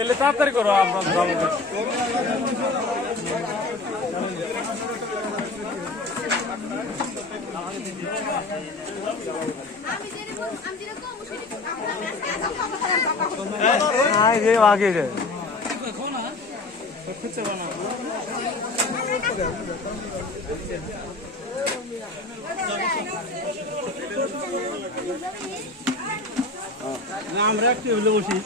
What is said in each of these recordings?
এলে তাড়াতাড়ি করো আমরা आगे रे আমরা একটু হইলে বসি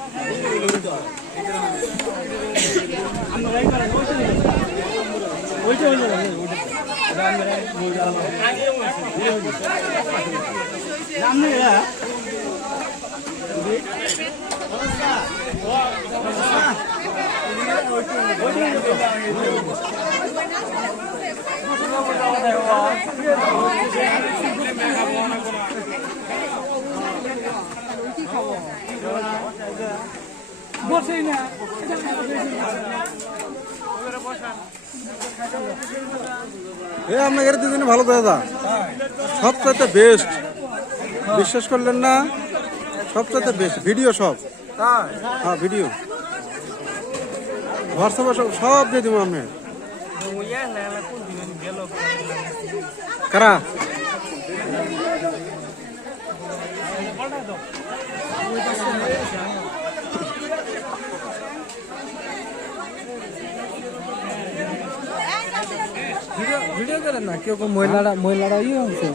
আপনাদের দুজনে ভালো দাদা সবচেয়ে বেস্ট বিশ্বাস করলেন না সবচেয়ে বেস্ট ভিডিও সব হ্যাঁ ভিডিও হোয়াটসঅ্যাপে সব দিয়ে দিব আমি কারা ভিডিও করেন না কেউ মহিলারা ইয়ে হচ্ছে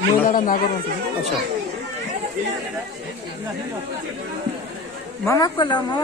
মহিলারা না করেন আচ্ছা মামা করলাম মামা